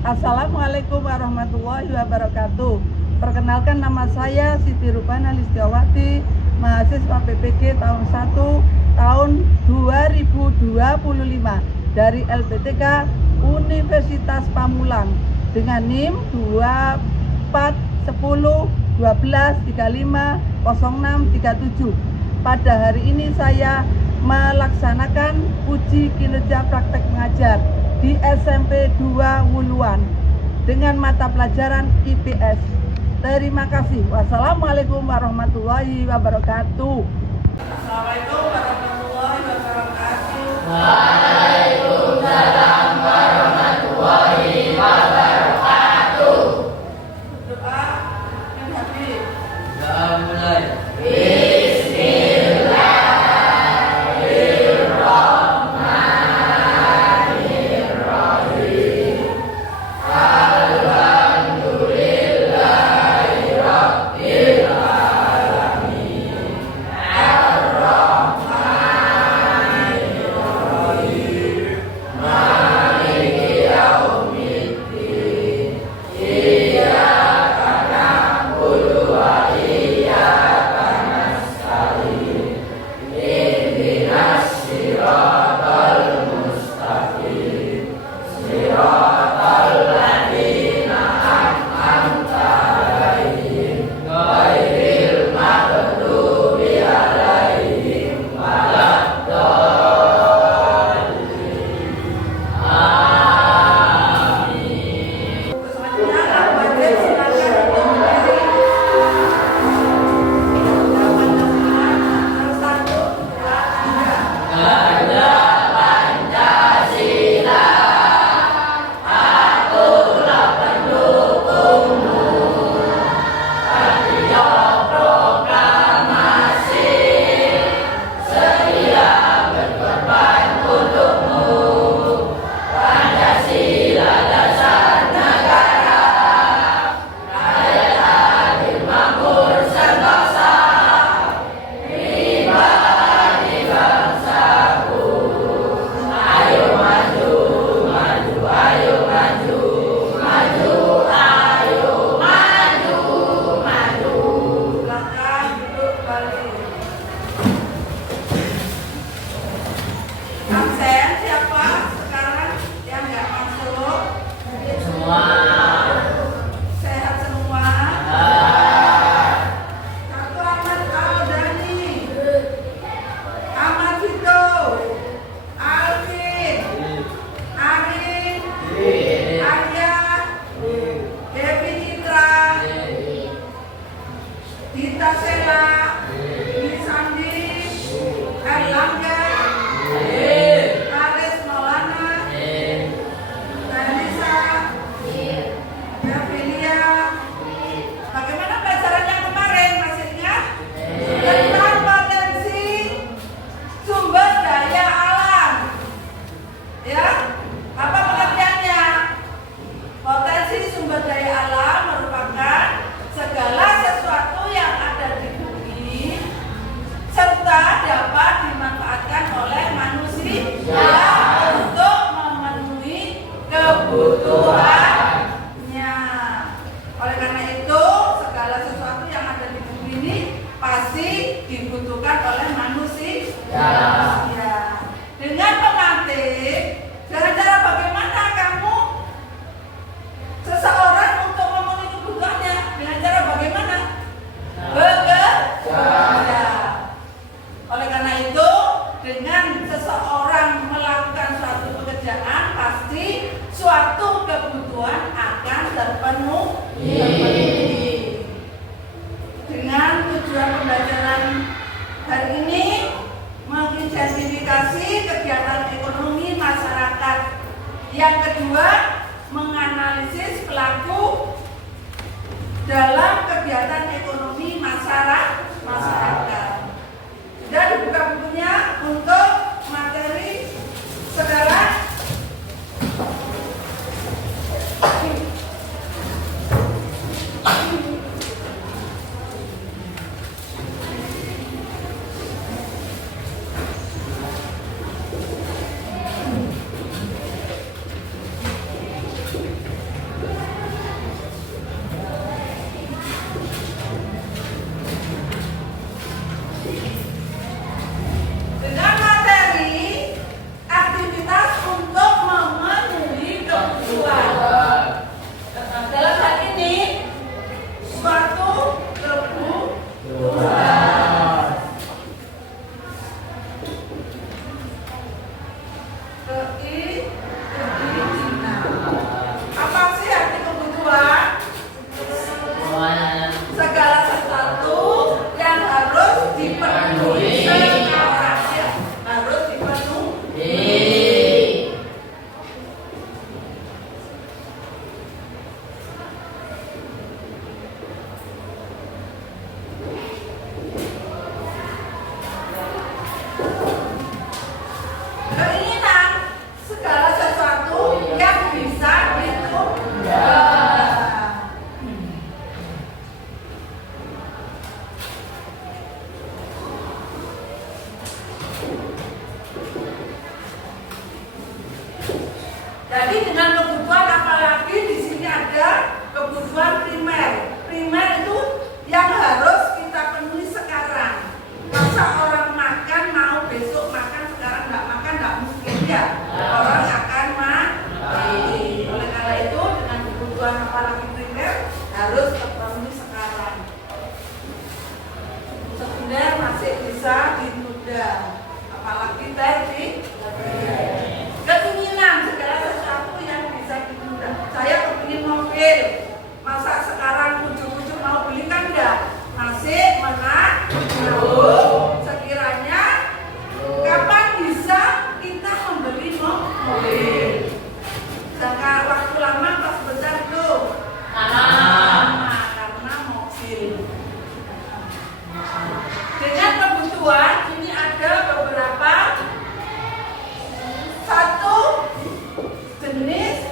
Assalamualaikum warahmatullahi wabarakatuh. Perkenalkan, nama saya Siti Rubana Listiawati, mahasiswa PPG tahun 1 tahun 2025 dari LPTK Universitas Pamulang dengan NIM 241012350637. Pada hari ini saya melaksanakan uji kinerja praktek mengajar di SMP 2 Wuluan dengan mata pelajaran IPS. Terima kasih. Wassalamualaikum warahmatullahi wabarakatuh. Assalamualaikum warahmatullahi wabarakatuh. Waalaikumsalam warahmatullahi wabarakatuh. Doa yang habis. Doa mulai. Absen siapa sekarang yang nggak masuk? Semua. Sehat semua. Satu Ahmad Al-Dani, Ahmad Vito, Alvin, Arin, Arya, Devi Citra, Dita Sela, Nisandi, Erlangga, Aris Maulana, Danisa, Davinia. Bagaimana pelajarannya kemarin? Masih ingat? Tentang potensi sumber daya alam. Ya, apa pengertiannya? Potensi sumber daya alam merupakan segala sesuatu yang ada di bumi serta dapat dimanfaatkan oleh manusia untuk memenuhi kebutuhannya. Oleh karena itu, segala sesuatu yang ada di bumi ini pasti dibutuhkan oleh manusia. Dengan pemantik, dengan cara bagaimana kamu seseorang untuk memenuhi kebutuhannya? Dengan cara bagaimana? Bekerja. Oleh karena itu, dengan seseorang melakukan suatu pekerjaan, pasti suatu kebutuhan akan terpenuhi. Dengan tujuan pembelajaran hari ini mengidentifikasi kegiatan ekonomi masyarakat. Yang kedua, menganalisis pelaku dalam kegiatan ekonomi masyarakat. Dan dibuka bukunya untuk materi sekarang. Dengan materi aktivitas untuk memenuhi kebutuhan. Dalam hal ini suatu kebutuhan. Keinginan. Apa sih arti kebutuhan? Segala sesuatu yang harus dipenuhi sekarang, ya, harus dipenuhi. Keinginan, segala sesuatu yang bisa ditunda. Jadi dengan kebutuhan, apalagi di sini ada kebutuhan primer. Primer itu yang harus kita penuhi sekarang. Masa orang makan mau besok makan, sekarang nggak makan, nggak mungkin ya. Orang akan mati. Oleh karena itu dengan kebutuhan apalagi primer harus terpenuhi sekarang. Sekunder masih bisa ditunda, apalagi tadi. Keinginan, segala sesuatu yang bisa ditunda. Saya kepingin mobil, masa sekarang ujuk-ujuk mau beli kan enggak? Masih menabung. Sekiranya kapan bisa kita membeli mobil? Jangka waktu lama pas besar itu lama karena mobil. Dengan kebutuhan ini ada beberapa. Satu, jenis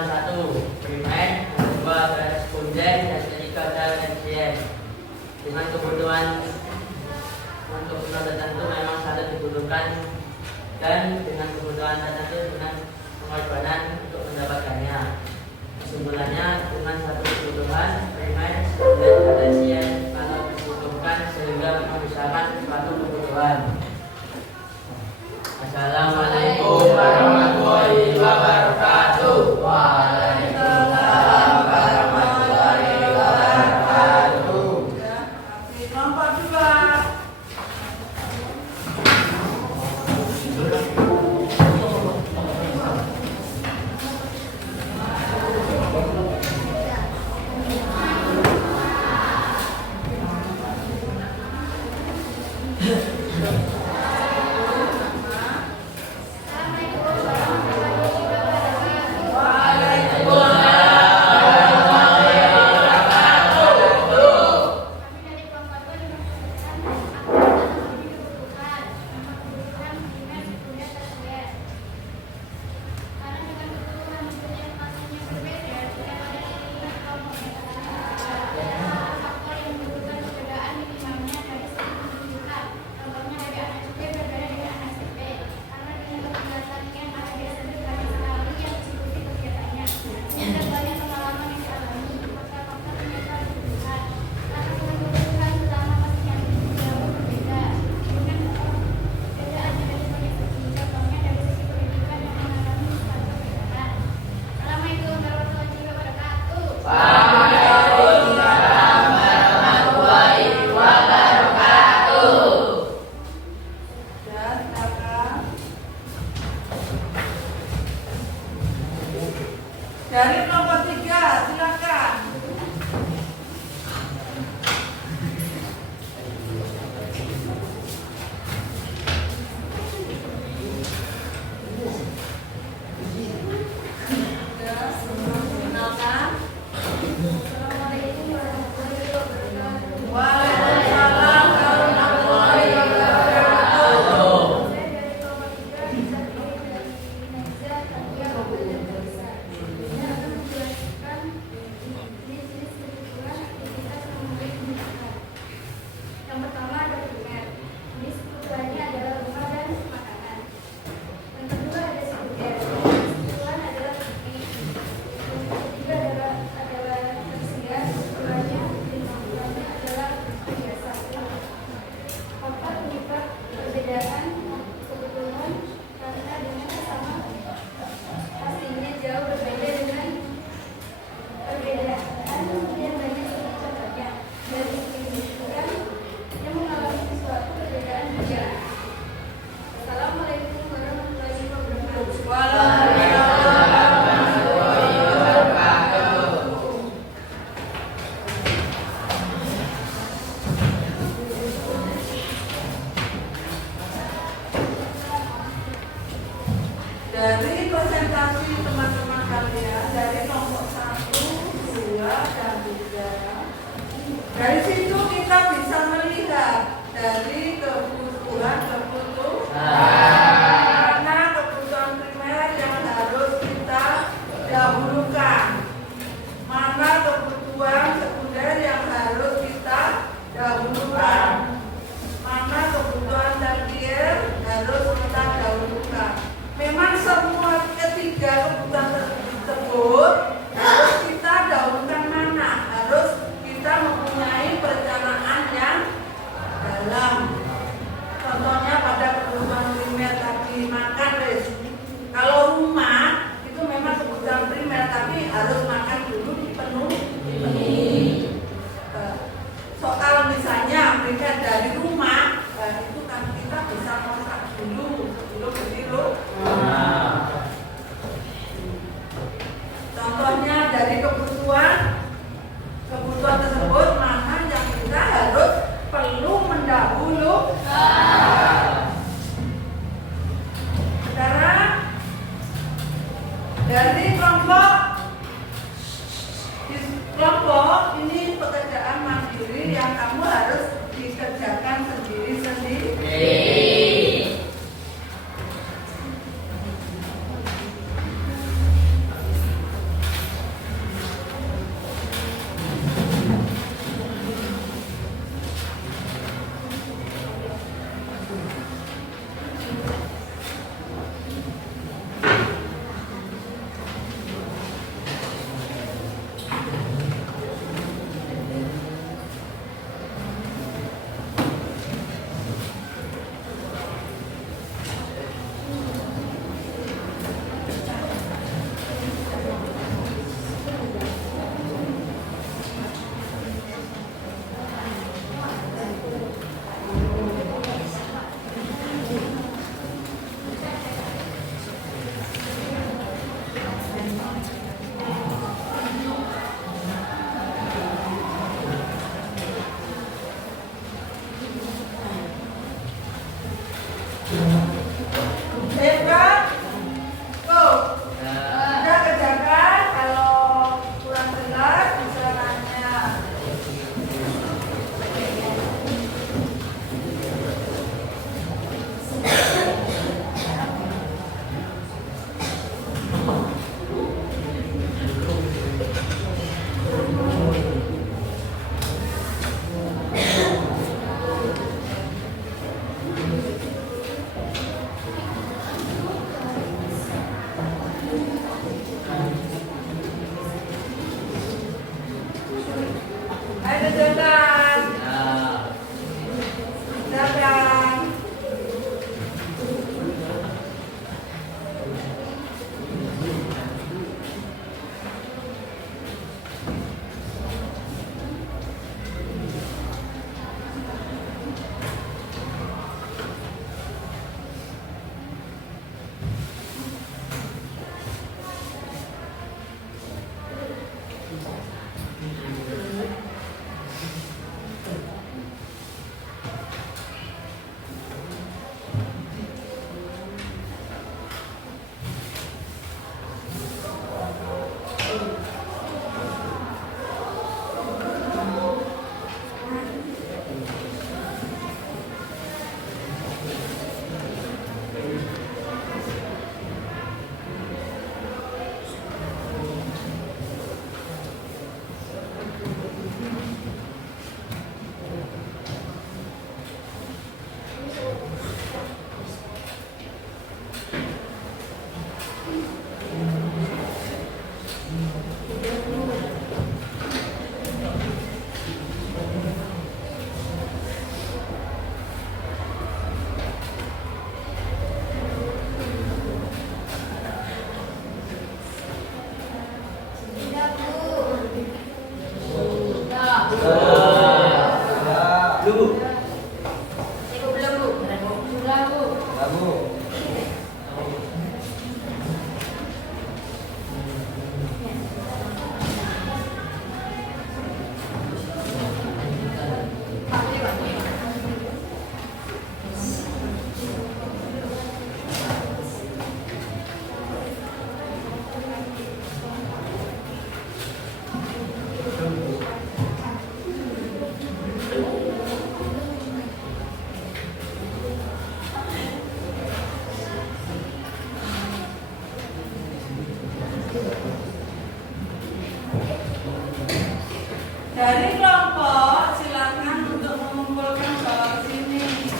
kebutuhan satu primer, yang kedua adalah sekunder, dan ketiga adalah tersier. Dengan kebutuhan untuk kebutuhan tertentu memang selalu dibutuhkan, dan dengan kebutuhan tertentu dengan pengorbanan untuk mendapatkannya. Kesimpulannya, dengan satu kebutuhan primer, sekunder, dan tersier kalau dibutuhkan sehingga memisahkan suatu kebutuhan. Assalamualaikum warahmatullahi wabarakatuh. Waalaikumsalam warahmatullahi wabarakatuh. Kelompok dua. Dari nomor 3, silakan. Perkenalkan. Waalaikumsalam warahmatullahi wabarakatuh. Yang pertama ada primer. Jenis kebutuhannya adalah rumah dan makanan. Yang kedua ada sekunder. Kebutuhan adalah gizi. Yang ketiga adalah tersier. Kebutuhannya dan kebutuhannya adalah biasa. Apa penyebab perbedaan kebutuhan? Karena dengan sama pastinya jauh berbeda dengan perbedaan yang banyak contohnya dari kebutuhan yang mengalami sesuatu perbedaan dia. Assalamualaikum warahmatullahi wabarakatuh. Waalaikumsalam warahmatullahi wabarakatuh. Dari presentasi teman-teman kalian dari kelompok 1, 2, dan 3, dari situ kita bisa melihat dari kebutuhan mana kebutuhan primer yang harus kita dahulukan, mana kebutuhan sekunder yang harus kita dahulukan, mana kebutuhan tersier harus kita dahulukan. Memang semua ketiga kebutuhan tersebut harus kita dahulukan mana, harus kita mempunyai perencanaan yang dalam. Contohnya pada kebutuhan primer tadi makan, kalau rumah itu memang kebutuhan primer tapi harus makan dulu dipenuhi. Soal misalnya primer dari rumah, itu kan kita bisa masak dulu sebelum beli rumah. Contohnya dari kebutuhan tersebut mana yang kita harus perlu mendahulukan. Sekarang dari kelompok ini pekerjaan mandiri yang kamu harus dikerjakan sendiri-sendiri. Sudah, Bu. Lu. Ibu belum, Bu. Sudah, Bu. Kamu. Dari kelompok silakan untuk mengumpulkan bawah sini.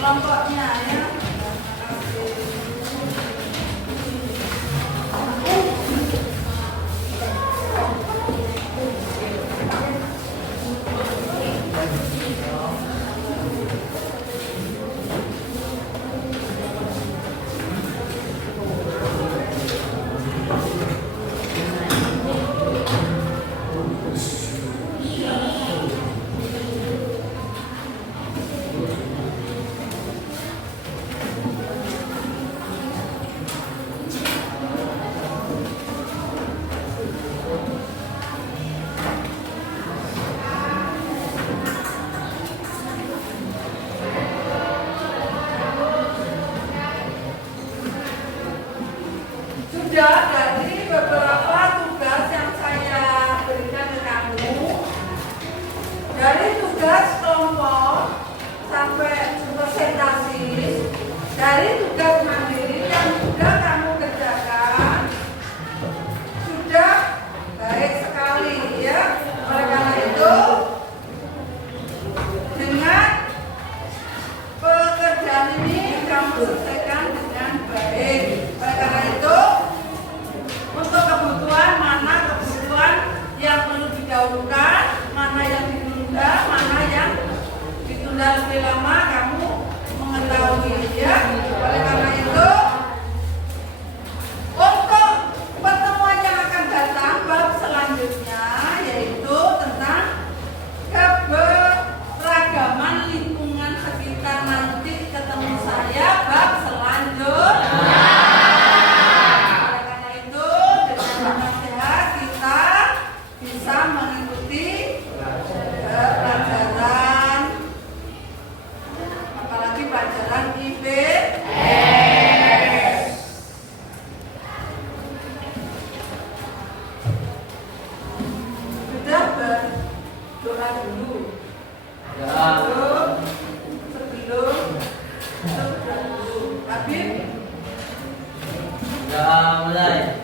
Kelompoknya ya. Sudah dari beberapa tugas yang saya berikan ke kamu, dari tugas kelompok sampai presentasi, dari tugas mandiri yang sudah kamu kerjakan, sudah baik sekali ya. Oleh karena itu, dengan pekerjaan ini kamu selesaikan dengan baik. Oleh karena itu, untuk kebutuhan, mana kebutuhan yang perlu didahulukan, mana yang ditunda, mana yang ditunda lebih lama, kamu mengetahui ya. Oleh karena itu, untuk pertemuan yang akan datang bab selanjutnya yaitu tentang keberagaman lingkungan sekitar. Nanti ketemu saya bab selanjutnya. Oleh karena itu, dengan nasihat kita bisa mengikuti pelajaran, apalagi pelajaran IPS. Sudah berdoa dulu. Sebelum berdoa dulu. Habib. Udah mulai.